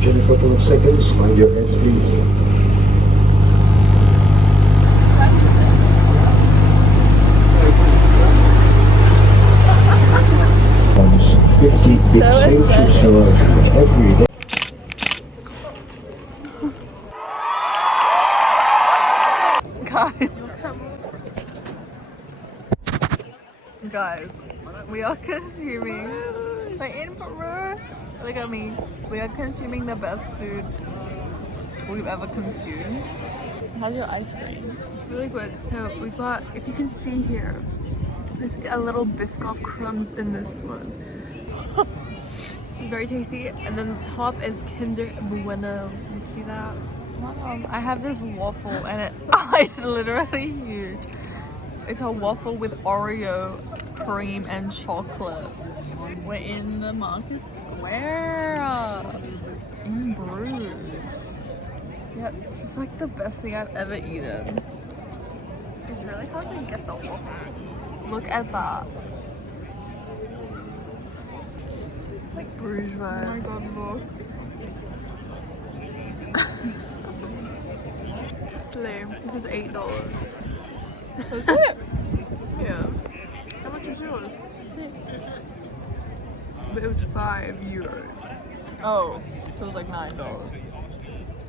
bridge in a couple of seconds. Mind your heads, please. She's so aesthetic. Every day. Guys, we are consuming, like in BRUGES, look at me, we are consuming the best food we've ever consumed. How's your ice cream? It's really good. So we've got, if you can see here, there's a little Biscoff crumbs in this one. This is very tasty. And then the top is Kinder Bueno. You see that? Mom, I have this waffle and it's literally huge. It's a waffle with Oreo, cream and chocolate. We're in the market square in BRUGES. Yeah, this is like the best thing I've ever eaten. It's really hard to get the waffle. Look at that. It's like BRUGES vibes. Oh my god, look. Slay. This was $8. Is it? Yeah. How much is yours? 6. But it was €5. Oh, so it was like $9.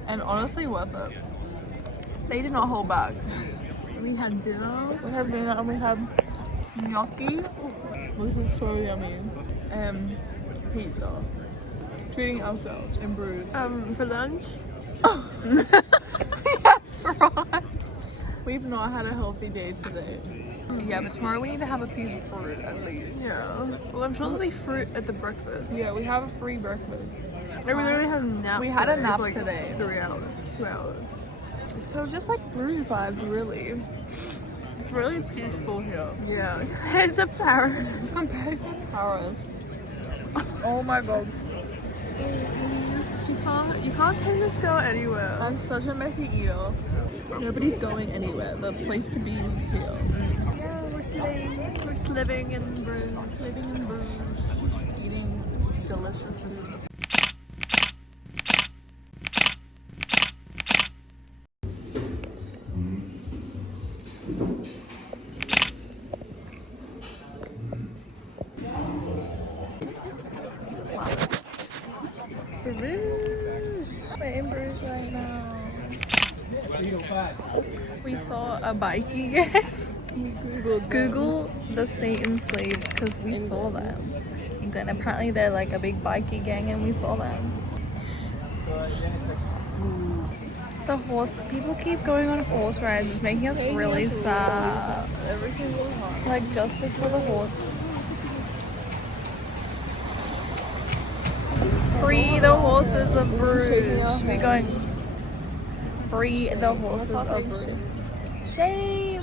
And honestly worth it. They did not hold back. We had dinner. We had dinner and we had gnocchi. This is so yummy. Pizza. Treating ourselves in BRUGES. For lunch? Yeah, right. We've not had a healthy day today. Yeah, but tomorrow we need to have a piece of fruit at least. Yeah. Well, I'm sure there'll be fruit at the breakfast. Yeah, we have a free breakfast. We literally had a nap. We had a today nap for like today. 3 hours, 2 hours. So just like BRUGES vibes, really. It's really peaceful here. Yeah. Heads of Paris. Compared to Paris. Oh my god. You can't take this girl anywhere. I'm such a messy eater. Nobody's going anywhere. The place to be is here. Yeah, we're living in BRUGES. Living in BRUGES. Eating delicious food. BRUGES. We're in BRUGES right now. We saw a bikie gang. Google the Satan slaves because we saw them. And then apparently they're like a big bikie gang and we saw them. The horse, people keep going on horse rides. It's making us really sad. Every single time. Like justice for the horse. Free the horses of BRUGES. We're going. Free the horses of BRUGES. Shame.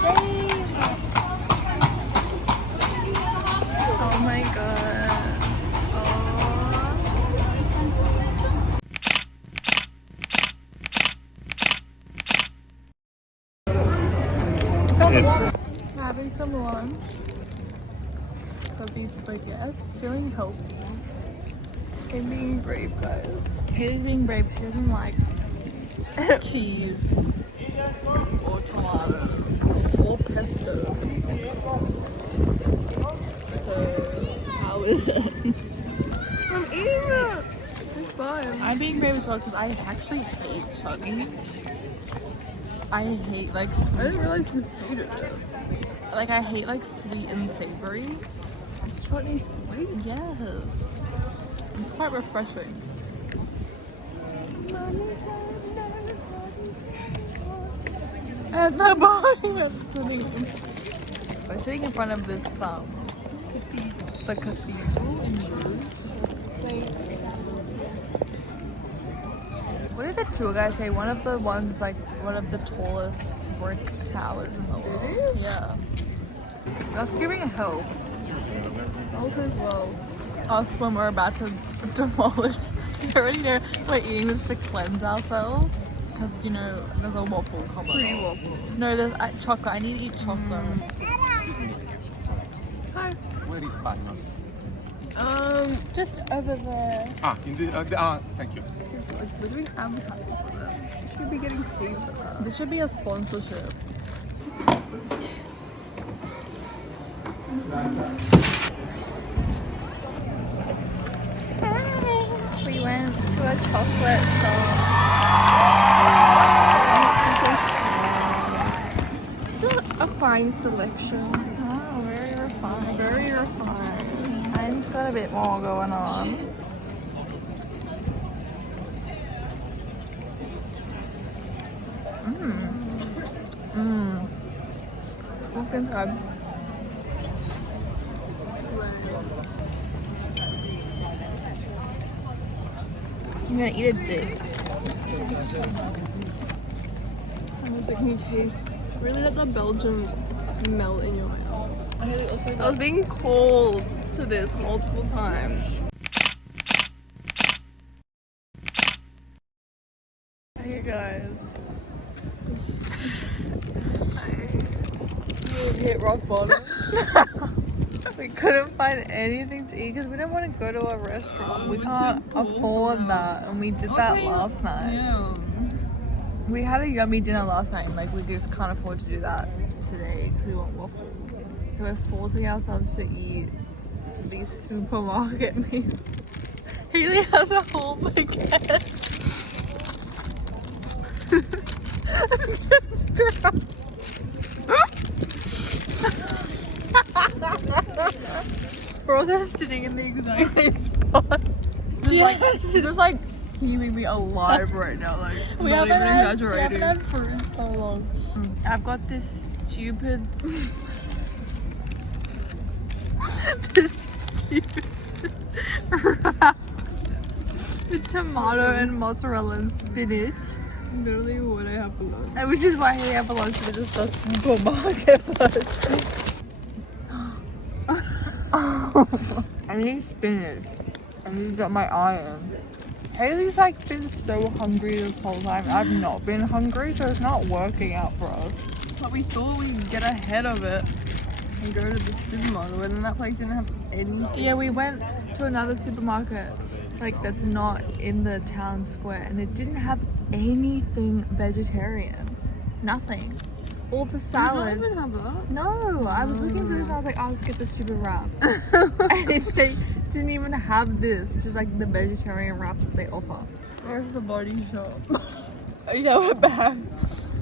Shame. Oh my god. We're having some lunch of these baguettes, feeling healthy. And being brave, guys. Haley's being brave, she doesn't like cheese or tomato or pesto. So, how is it? I'm eating it. It's fine. I'm being brave as well because I actually hate chutney. I hate like I sweet. didn't realize you hated it. Like I hate like sweet and savory. Is chutney sweet? Yes. It's quite refreshing. At the bottom of the name. We're sitting in front of this the cathedral in BRUGES. What did the tour guide say? One of the ones is like one of the tallest brick towers in the world. Yeah. That's giving health. Health as well. Us when we're about to demolish. You already know we're eating this to cleanse ourselves. Because, you know, there's a waffle coming. Free waffle. No, there's chocolate. I need to eat chocolate. Where is Panos? Just over there. Thank you. We're doing advertising for them. We should be getting paid for that. This should be a sponsorship. We went to a chocolate shop. Still a fine selection. Oh, very refined. Very refined. Mine's got a bit more going on. Look inside. I'm gonna eat a disc. Honestly, can you taste? Really let the Belgium melt in your mouth. I was being cold to this multiple times. Hey guys. We hit rock bottom. We couldn't find anything to eat because we didn't want to go to a restaurant. We can't afford that, and we did that last night. Yeah. We had a yummy dinner last night, and like we just can't afford to do that today because we want waffles. So we're forcing ourselves to eat these supermarket meals. Haley has a whole baguette. We're also sitting in the exact same spot. This is like keeping me alive right now. Like We not haven't even had exaggerating. fruit in so long. I've got this stupid. This stupid wrap with tomato and mozzarella and spinach. Literally what I have for lunch. And which is why we have a lunch for just the supermarket lunch. I need spinach. I need to get my iron. Haley's like been so hungry this whole time. I've not been hungry, so it's not working out for us. But we thought we'd get ahead of it and go to the supermarket, but then that place didn't have anything. Yeah, we went to another supermarket, like that's not in the town square, and it didn't have anything vegetarian. Nothing. All the salads. No, I was looking for this and I was like, I'll just get the stupid wrap. And they didn't even have this, which is like the vegetarian wrap that they offer. Where's the body shop? Yeah, we're back.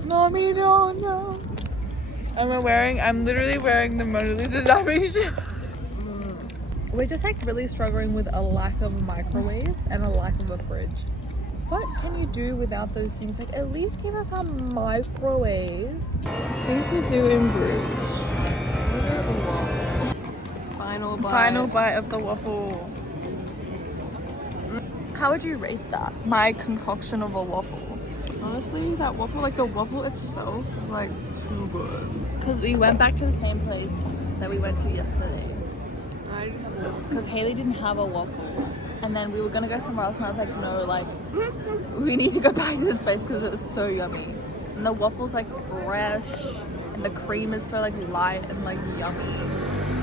Mommy, no. And I'm literally wearing the Mona Lisa dummy shirt. We're just like really struggling with a lack of a microwave and a lack of a fridge. What can you do without those things? Like, at least give us a microwave. Things to do in Bruges. Final bite of the waffle. How would you rate that? My concoction of a waffle. Honestly, that waffle, like the waffle itself, is like too good. Because we went back to the same place that we went to yesterday. Because Haley didn't have a waffle. And then we were gonna go somewhere else, and I was like, no, like, we need to go back to this place because it was so yummy. And the waffle's like fresh, and the cream is so like light and like yummy.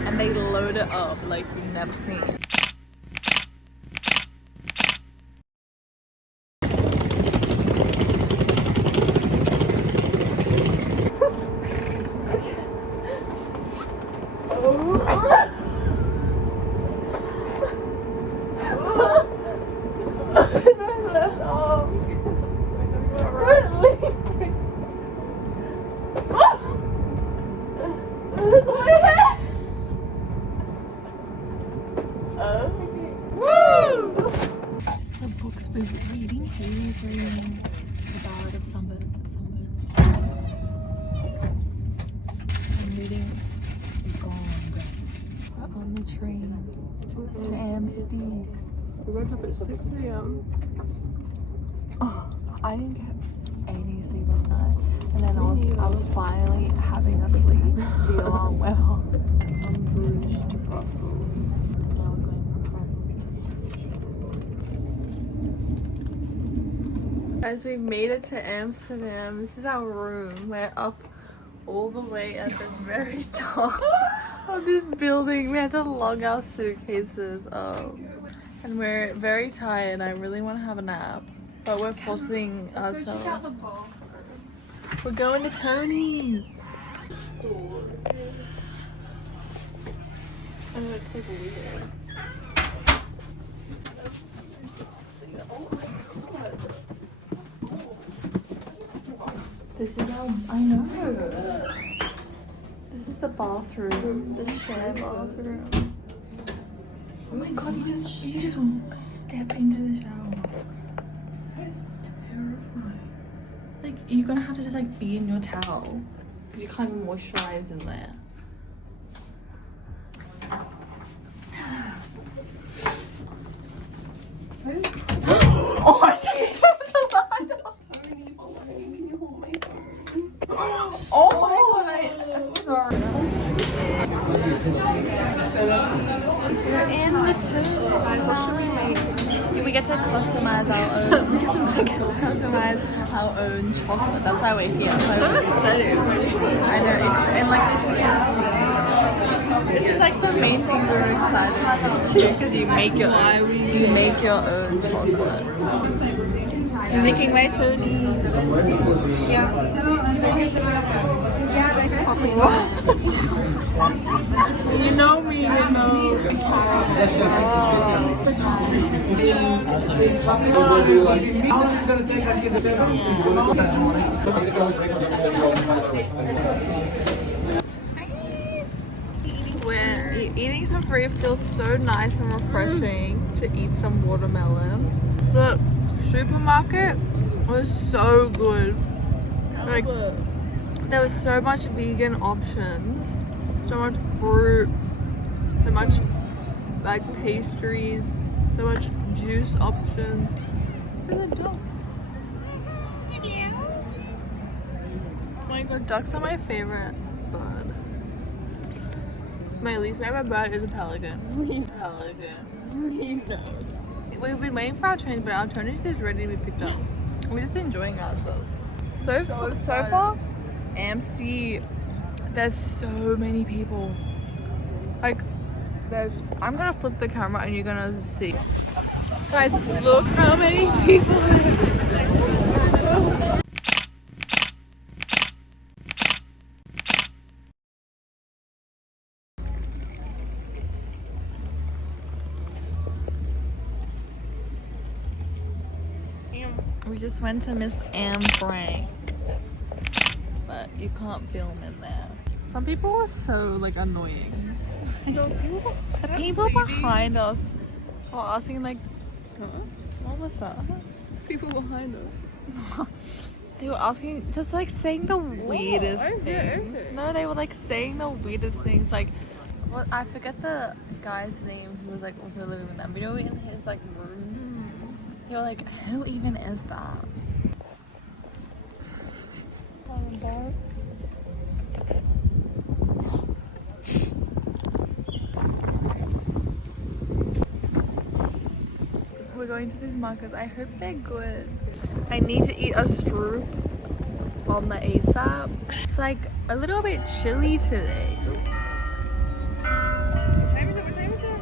And they load it up like you've never seen. The book's busy reading. Haley's reading The Ballad of Songbirds. I'm reading Gong. We're on the train to Amsterdam. We woke up at 6 a.m. Oh, I didn't get any sleep last night, and then I was finally having a sleep. The alarm went off. From Bruges to Brussels, and now we're going from Brussels to Amsterdam. Guys, we made it to Amsterdam. This is our room. We're up all the way at the very top. of this building. We had to lug our suitcases up. And we're very tired. I really want to have a nap. But we're forcing ourselves. We're going to Tony's. I know it's like weird. This is our, I know. This is the bathroom, the shared bathroom. Oh my god, you just step into the shower. That's terrifying. Like, you're gonna have to just like be in your towel because you can't even moisturize in there. Oh, I just turned the light off. Oh my god, I'm sorry. We're in the Tony's. What should we make? We get to customize our own. Chocolate. That's why we're here. So aesthetic. I know, it's and like if you can see, this is like the main thing we're excited to do because you make your own chocolate. I'm making my Tony. Yeah. You know me, you know. We're eating some free. It feels so nice and refreshing to eat some watermelon. The supermarket was so good. Like, there was so much vegan options, so much fruit, so much like pastries, so much juice options. And the duck. Oh my god, ducks are my favorite bird. My least favorite bird is a pelican. We've been waiting for our train, but our train is ready to be picked up. We're just enjoying ourselves. So far, AMSTERDAM, there's so many people. Like, I'm gonna flip the camera and you're gonna see. Guys, look how many people there are. We just went to Miss Anne Frank, but you can't film in there. Some people were so like annoying. The people behind us were asking like, huh? What was that? People behind us. They were asking, just like saying the weirdest things. No, they were like saying the weirdest things. Like, what? I forget the guy's name who was like also living with them. You know, in his like room. They were like, who even is that? We're going to these markets. I hope they're good. I need to eat a stroop on the ASAP. It's like a little bit chilly today. What time is it?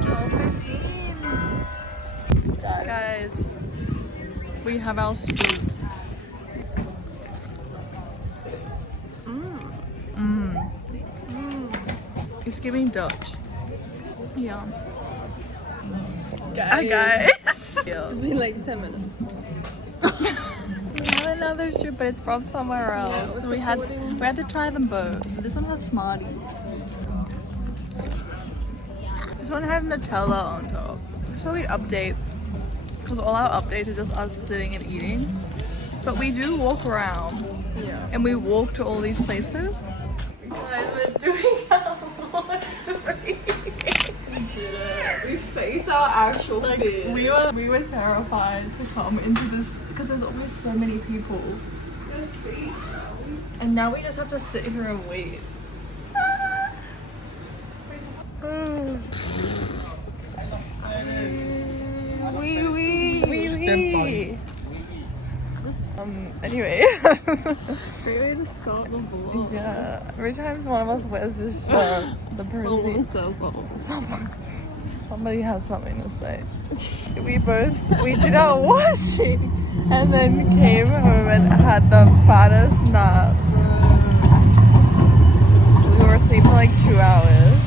12:15. Guys, we have our stroops. It's giving Dutch. Yeah. Guys. It's been like 10 minutes. We have another stroop, but it's from somewhere else. Yeah, we had to try them both. This one has Smarties. This one had Nutella on top. So we'd update. Because all our updates are just us sitting and eating. But we do walk around. Yeah. And we walk to all these places. Guys, we're doing our laundry. We face our actual fear. We were terrified to come into this because there's always so many people. And now we just have to sit here and wait. Anyway. Great way to start the vlog. Yeah. Every time one of us wears this shirt, the person somebody has something to say. We did our washing and then came home and had the fattest naps. We were asleep for like 2 hours.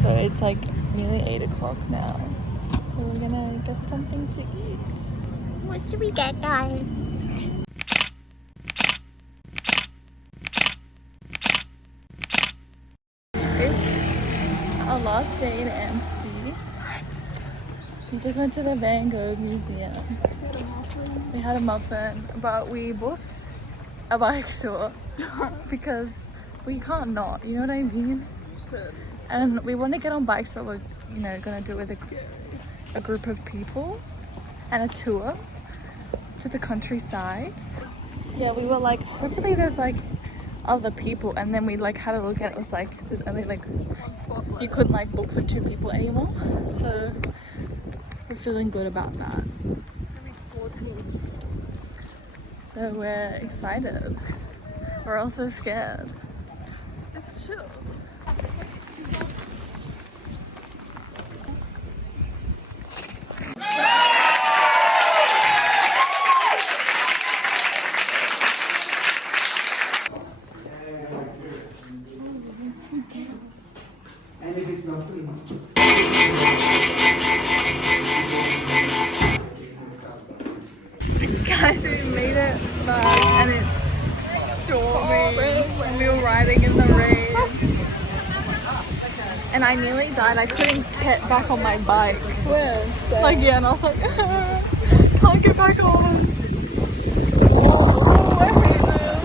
So it's like nearly 8 o'clock now. So we're gonna get something to eat. What should we get, guys? It's our last day in Amsterdam. We just went to the Van Gogh Museum. We had a muffin, but we booked a bike tour because we can't not, you know what I mean? And we want to get on bikes, but we're, you know, gonna do it with a group of people and a tour to the countryside. Yeah, we were like, hopefully there's like other people, and then we like had a look and it was like there's only like one spot left. You couldn't like book for 2 people anymore, so we're feeling good about that. It's gonna be 14. So we're excited. We're also scared. It's chill. And if it's not free, Guys, we made it back and it's storming. We were riding in the rain. And I nearly died. I couldn't get back on my bike. Where? Like, yeah, and I was like, can't get back on. Oh, I hate this.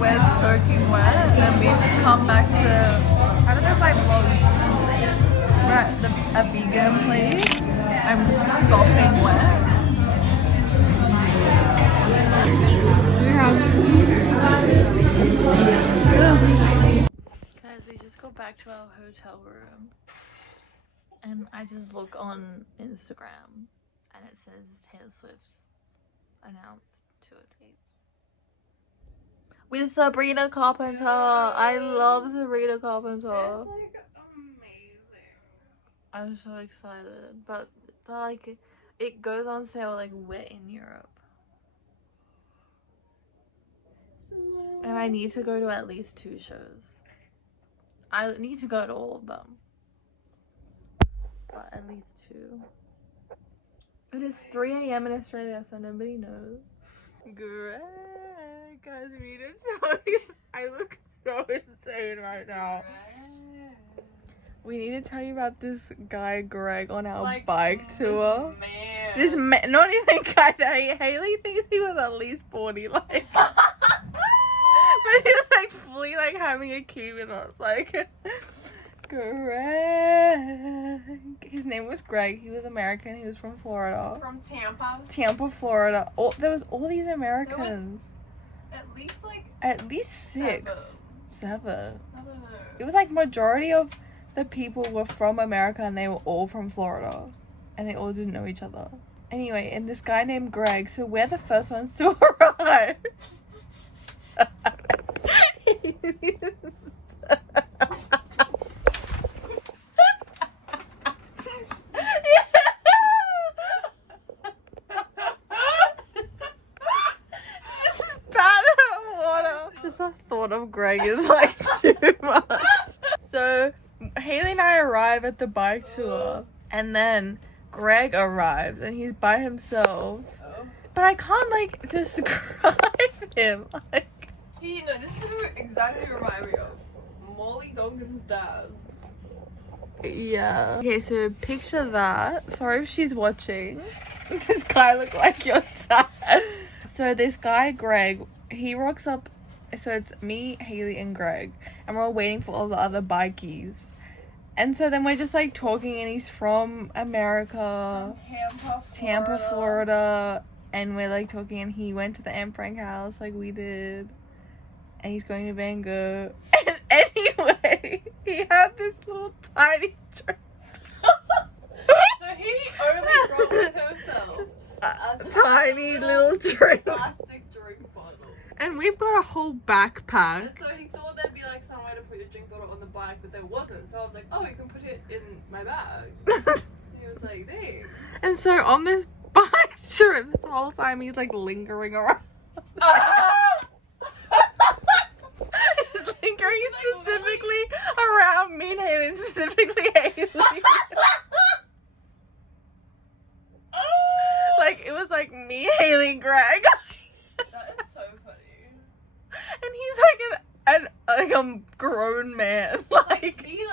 We're soaking wet and we've come back to, I don't know if I vlogged. We're at a vegan place. I'm sopping wet. Guys, we just got back to our hotel room and I just look on Instagram and it says Taylor Swift's announced tour dates with Sabrina Carpenter. I love Sabrina Carpenter. It's like amazing. I'm so excited, but like it goes on sale like we're in Europe. And I need to go to at least 2 shows. I need to go to all of them. But at least 2. It is 3 a.m. in Australia, so nobody knows. Great. Guys, we need to tell you. I look so insane right now. We need to tell you about this guy Greg on our Like, bike tour. Man. This man, not even guy that Haley thinks he was at least 40, like. But he was like fully like having a Cuban. I was like, Greg. His name was Greg. He was American. He was from Florida. From Tampa. Tampa, Florida. There was all these Americans. At least like At least 6, 7. I don't know. It was like majority of the people were from America and they were all from Florida. And they all didn't know each other. Anyway, and this guy named Greg. So we're the first ones to arrive. Just the thought of Greg is like too much. So Haley and I arrive at the bike tour and then Greg arrives and he's by himself. But I can't like describe him. Like, No, this is who exactly remind me of Molly Duncan's dad. yeah. Okay, so picture that. Sorry if she's watching. This guy looked like your dad. So this guy, Greg, he rocks up. So it's me, Haley, and Greg. And we're all waiting for all the other bikies. And so then we're just like talking and he's from America. Tampa, Florida. And we're like talking and he went to the Anne Frank house like we did. And he's going to Van Gogh. And anyway, he had this little tiny trip. So he only brought tiny little drink. Plastic drink bottle. And we've got a whole backpack. And so he thought there'd be like somewhere to put your drink bottle on the bike, but there wasn't. So I was like, oh, you can put it in my bag. And he was like, thanks. And so on this bike trip, this whole time he's like lingering around. He's lingering specifically around me and Haley, specifically Haley. Like it was like me, Haley, Greg. That is so funny. And he's like a grown man. Like He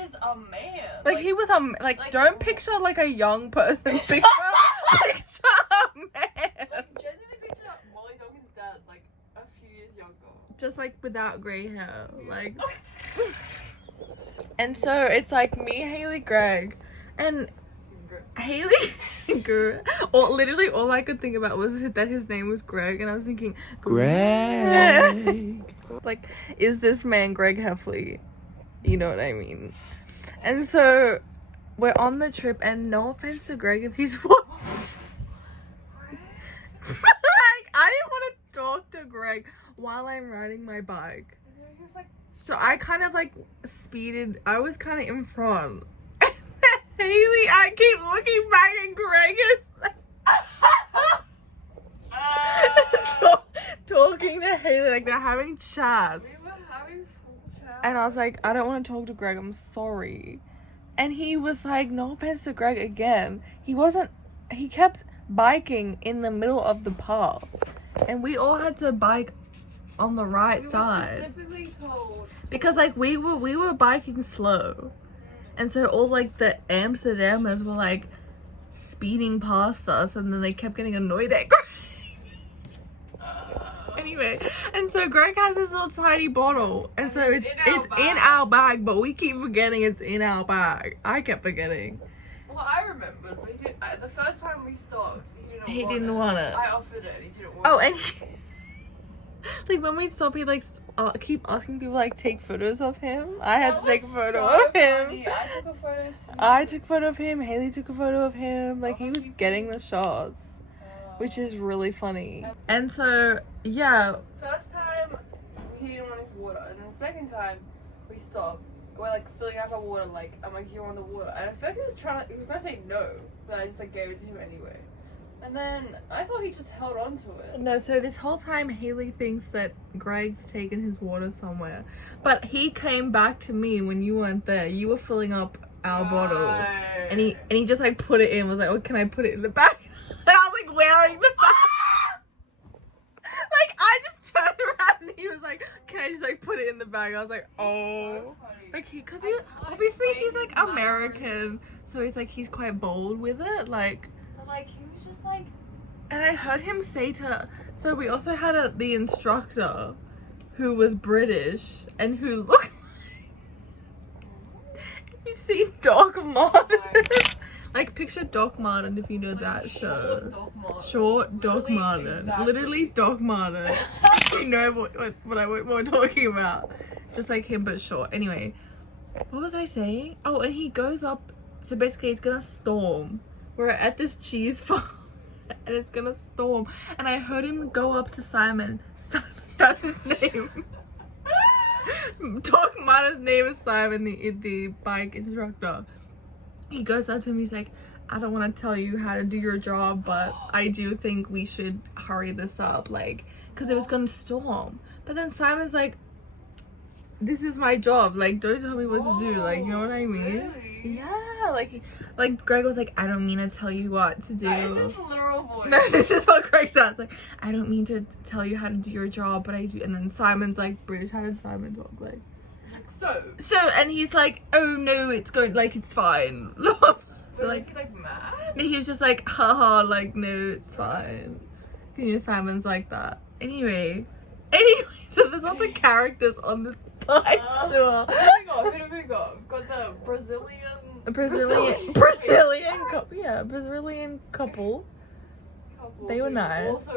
is a man. Like he was like don't picture like a young person. Picture a man. Genuinely picture Molly Dawkins' dad like a few years younger. Just like without grey hair. Like and so it's like me, Haley, Greg, and Haley or literally all I could think about was that his name was Greg, and I was thinking Greg. Like, is this man Greg Heffley? You know what I mean? And so we're on the trip, and no offense to Greg if he's watching. Like, I didn't want to talk to Greg while I'm riding my bike. So I kind of like speeded. I was kind of in front. Haley, I keep looking back and Greg is like talking to Haley, like they're having chats. We were having full chat. And I was like, I don't want to talk to Greg, I'm sorry. And he was like, no offense to Greg again. He kept biking in the middle of the path. And we all had to bike on the right side. Specifically told because like we were biking slow. And so all like the Amsterdammers were like speeding past us, and then they kept getting annoyed at Greg. Anyway, and so Greg has this little tiny bottle, and so it's in our bag, but we keep forgetting it's in our bag. I kept forgetting. Well, I remembered, but he didn't. The first time we stopped, He didn't want it. I offered it, and he didn't want it. Oh, and like when we stop, he like keep asking people like take photos of him. I had to take a photo of him. Funny. I took a photo too. I took a photo of him. Haley took a photo of him. Like he was getting the shots, which is really funny. And so yeah. First time he didn't want his water, and then the second time we stopped. We're like filling up our water. Like I'm like, do you want the water? And I feel like he was gonna say no, but I just like gave it to him anyway. And then I thought he just held on to it. No, so this whole time Haley thinks that Greg's taken his water somewhere. But he came back to me when you weren't there. You were filling up our bottles. And he just like put it in, was like, oh, can I put it in the bag? And I was like wearing the bag. Like I just turned around and he was like, can I just like put it in the bag? I was like, oh. Like because he obviously he's like American. So he's quite bold with it. Like he was just like, and I heard him say so we also had the instructor who was British and who looked like, if you've seen Doc Martin, like picture Doc Martin if you know that show. Short Doc Martin. Literally Doc Martin. You know what we're talking about. Just like him but short. Anyway, what was I saying? Oh, and he goes up, so basically it's gonna storm. We're at this cheese farm and it's gonna storm, and I heard him go up to Simon, that's his name. Doc Martin's name is Simon, the bike instructor. He goes up to me, he's like, I don't want to tell you how to do your job, but I do think we should hurry this up, like, because it was gonna storm. But then Simon's like, this is my job, like don't tell me what to do, like, you know what I mean? Really? Yeah, like Greg was like, I don't mean to tell you what to do. This is literal voice. No, this is what Greg sounds like. I don't mean to tell you how to do your job, but I do. And then Simon's like British. How did Simon talk? Like so, and he's like, oh no, it's going, like it's fine. So was he like mad? He was just like, haha, like no, it's fine. You know, Simon's like that. Anyway, so there's lots of characters on this bike tour. Who do we got? We've got the Brazilian couple. They were nice.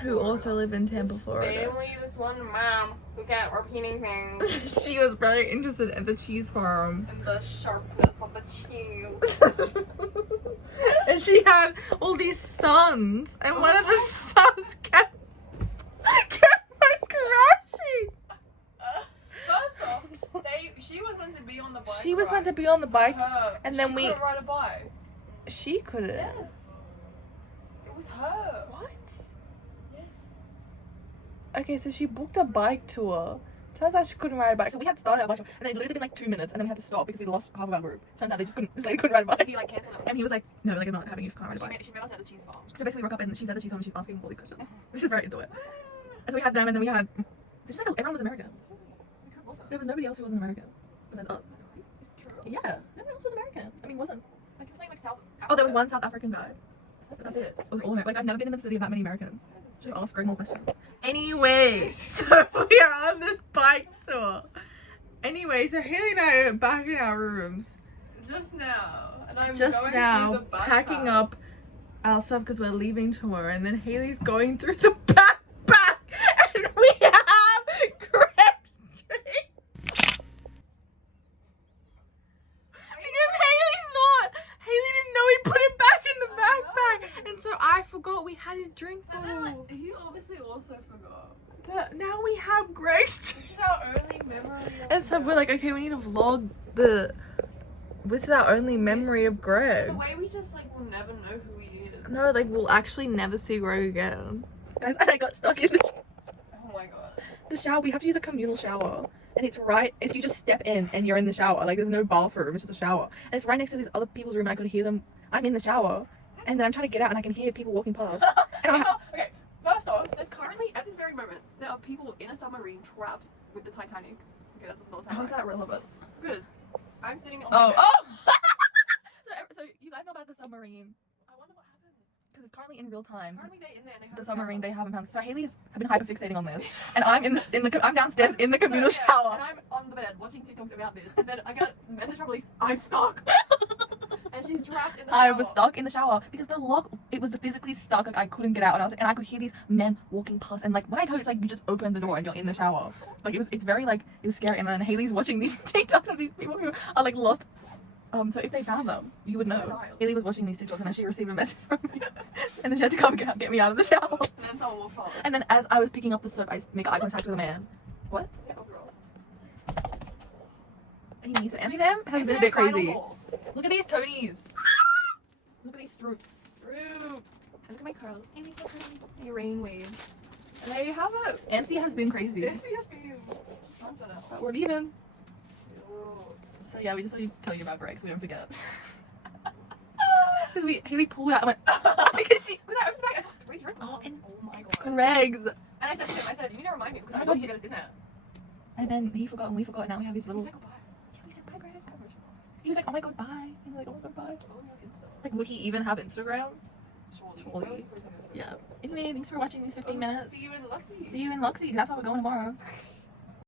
Who also live in Tampa, Florida. Family, this one mom who kept repeating things. She was very interested in the cheese farm. And the sharpness of the cheese. And she had all these sons, and one of the sons kept like crashing. First off, she was meant to be on the bike. She was ride. meant to be on the bike, Her. and then she we. couldn't ride a bike. She couldn't. Yes. It was her. What? Yes. Okay, so she booked a bike tour. Turns out she couldn't ride a bike. So we had started our bike tour, and then it literally been like 2 minutes, and then we had to stop because we lost half of our group. Turns out they just couldn't. This lady couldn't ride a bike. He like cancelled it. And he was like, no, like I'm not having you if you can't ride a bike. She made us at the cheese farm. So basically we rock up and she's at the cheese farm and she's asking all these questions. She's very into it. And so we had them, and then we had. It's just like everyone was American. There was nobody else who wasn't American besides us. True. Yeah, everyone else was American. I mean, wasn't. Like, it was like South. Oh, there was one South African guy. But that's it. It was all Like I've never been in the city of that many Americans. Should ask Greg more questions. Anyway, so we are on this bike tour. Anyway, so Haley and I are back in our rooms. Just now, and I'm Just going now, through the packing up our stuff because we're leaving tomorrow, and then Haley's going through the backpack, and we have Greg's drink. Because Haley didn't know he put it back in the backpack, and so I forgot we had his drink bottle. He obviously also forgot. But now we have Greg's This is our only memory. Of and so we're like, okay, we need to vlog the. This is our only memory of Greg. the way we just like will never know who he is. No, like we'll actually never see Greg again. Guys, and I got stuck in Oh my god. the shower. We have to use a communal shower, and it's right. It's you just step in and you're in the shower. Like there's no bathroom. It's just a shower, and it's right next to these other people's room. And I could hear them. I'm in the shower, and then I'm trying to get out, and I can hear people walking past. And Okay, first off, there's currently at this very moment there are people in a submarine trapped with the Titanic. Okay, that doesn't sound how's right. that relevant? Because I'm sitting on Oh, the bed. oh. So you guys know about the submarine I wonder what happens. because it's currently in real time. Apparently they're in there and they have The submarine they haven't found. So Haley has been hyperfixating on this, and I'm I'm downstairs in the communal So, yeah, shower. and I'm on the bed watching TikToks about this, and then I get a message from Elise, I'm stuck. And she's trapped in the I shower. was stuck in the shower because the lock, it was physically stuck. Like I couldn't get out, and I could hear these men walking past. And like when I tell you, it's like you just open the door and you're in the shower. Like it's very like it was scary. And then Haley's watching these TikToks of these people who are like lost. So if they found them, you would know. Haley was watching these TikToks and then she received a message from me, and then she had to come get me out of the shower. And then someone walked past. And then as I was picking up the soap, I make eye contact with a man. What? Oh, girl. Anyway, so Amsterdam has been a bit crazy. Look at these Tonys. Look at these stroops. And look at my curls. And these are pretty. My rain waves. And there you have it. Amsterdam has been crazy. This has been something else. But we're leaving. Ooh. So yeah, we just wanted to tell you about Greg so we don't forget. Haley pulled out and went because she. Because I opened the bag, I saw 3 drinks. Oh, and Oh my god. Greg's. And I said to him, you need to remind me because Oh I my don't God, forget it's in there. And then he forgot and we forgot. And now we have these He little. said goodbye. Yeah, we said bye, Greg. He was like, oh my god, bye. He was like, oh my god, bye. Follow me on Insta. Like, would he even have Instagram? Surely. Surely. Yeah. Anyway, thanks for watching these 15 minutes. See you in Luxy. See you in Luxy. That's why we're going tomorrow.